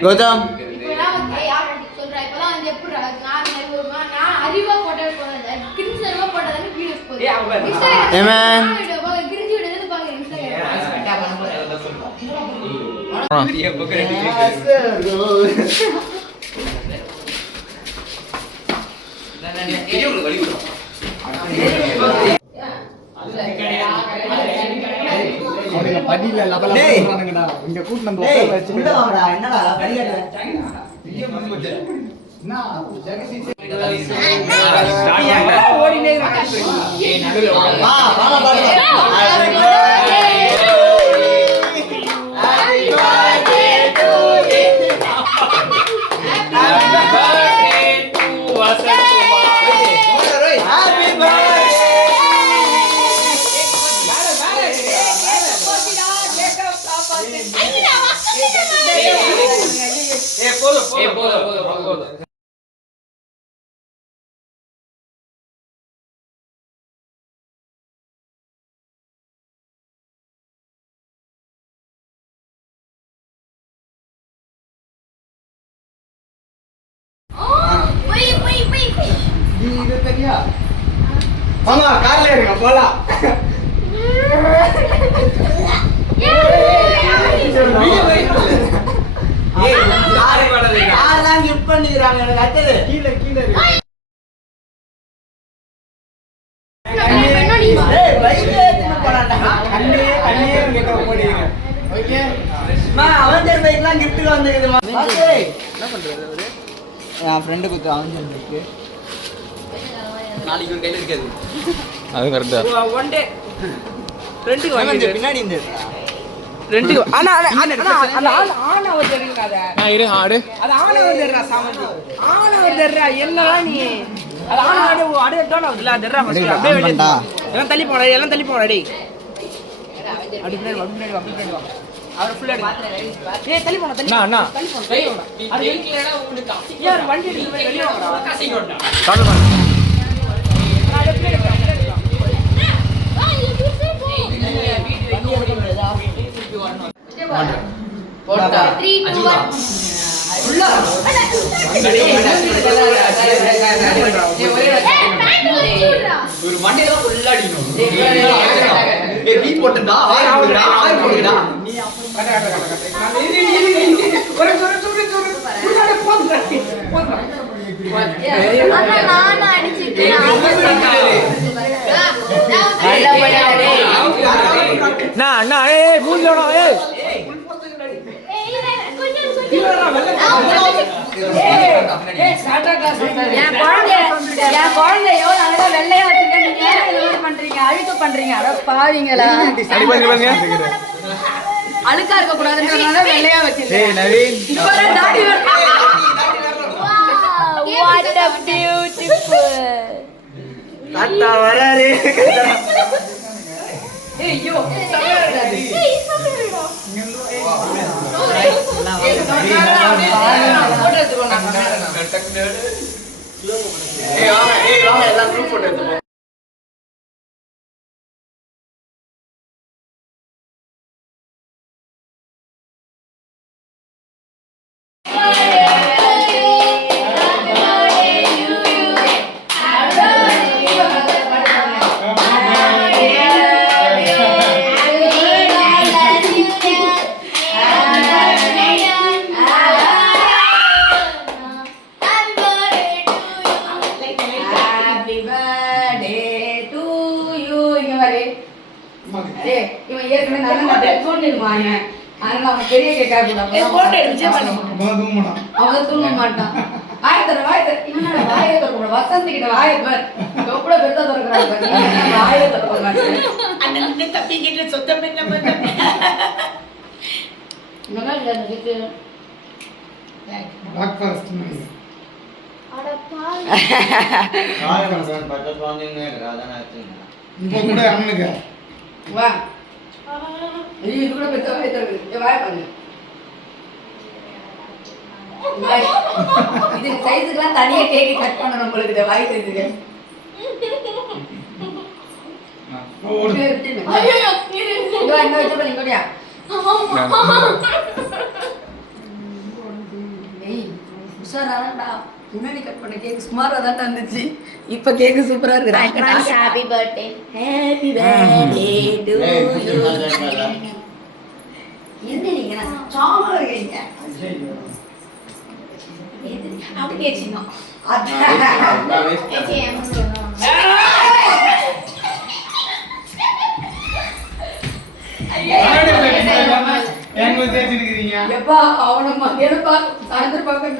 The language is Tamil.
கௌதம் படியில லபல போறானுங்கடா இங்க கூட்டம் வந்து உட்கார வச்சு உள்ளடா என்னடா படிக்கற என்ன ஜெகதீஷ் ஓடினே இருக்கான் ஏய் நடுவுல வா வாடா பாடு இது தெரியா மாமா கார்ல ஏறுங்க போலாம் யாரெல்லாம் கிஃப்ட் பண்ணிக்கிறாங்க எனக்கு அடுத்தது கீழே கீழே ஏய் பைக்ல ஏத்திட்டு போறான்டா கண்ணே கண்ணே கேட்க போறீங்க ஓகே மா அவஞ்சர் பைக்லாம் கிஃப்ட்க்கு வந்துக்குதுமா பாத்து என்ன பண்றது அவரு என் ஃப்ரெண்ட் குத்து அவஞ்சர் பைக் நாளைக்கு ஒரு கையில இருக்காது அது கரெக்டா ஒன் டே ரெண்டுக்கு அவஞ்சர் வாங்கி பின்னாடி இந்த ரெண்டுக்கு ஆனா அந்த ஆனா வச்சிருக்கீங்க அத இரு ஆடு அது ஆனா வச்சிரறா சாமந்தி ஆனா வச்சிரறா என்னடா நீ அது ஆனா அடே டோன் ஆகுதுல அதறா ஃபர்ஸ்ட் அப்படியே வெளிய எல்லாம் தள்ளி போடா டேய் அப்படி பின்னாடி வா அவர் ஃபுல்லா ஏய் தள்ளி போடா அண்ணா தள்ளி போடா அது வெயிட்லடா உங்களுக்கு யார் வண்டி எடுத்து வெளிய வாடா காசிங்கோடா கால் பண்ணு போடா 3 2 1 உள்ள ஒரு மண்டையில ஃபுல்லா அடிக்கணும் ஏய் நீ போட்டடா ஆய் போடுடா நீ ஒரு புடிடா போடுடா அண்ணா நான் அடிச்சிட்டேன் அண்ணா ஏய் மூஞ்சோடா ஏய் என் குழந்தை எவ்வளவு அழகா வெள்ளையா வச்சிருக்கேன் நீங்க ஏன் பண்றீங்க அழுக்க பண்றீங்க அட பாவீங்களா அழுக்கா இருக்க கூடாதுன்றதுனால வெள்ளையா வச்சிருக்கேன் ஏய் நவீன் இப்பதான் தாடி what a beautiful தாத்தா வராரு ஏய் யோ சமையல்டா ஏய் சமையல்டா ஏய் வாங்க எல்லாம் குரூப் போட்டோ எடுத்துப்போம் பெரிய கேக்கா அவன் தூங்க மாட்டான் வசந்தி கிட்ட வாய பார் எவ்வளவு பெருசா திறக்கிறாங்க வாய திறக்க மாட்டேன் நல்லா இல்ல எனக்கு பிளாக் ஃபாரஸ்ட் இப்போ கூட அண்ணனுக்கு வா இது கூட பெருசா வாய திறக்குது வாய பாருங்க இது சைஸுக்குலாம் தனியா கேக் கட் பண்ணணும் உங்களுக்கு வாய் சைஸுக்கு ஓடு ஐயோ இன்னும் வச்ச பாருங்க ஏய் உஷாராடா. முன்னாடி கட் பண்ண கேக் சுமாரா தான் இருந்துச்சு. இப்ப கேக் சூப்பரா இருக்கு. Happy birthday. Happy birthday to you. என்ன நீங்க சாமா இருக்கீங்க. அப்படி கேச்சிங்க. எப்பா அவன மதியான சாயந்தரம் பார்க்க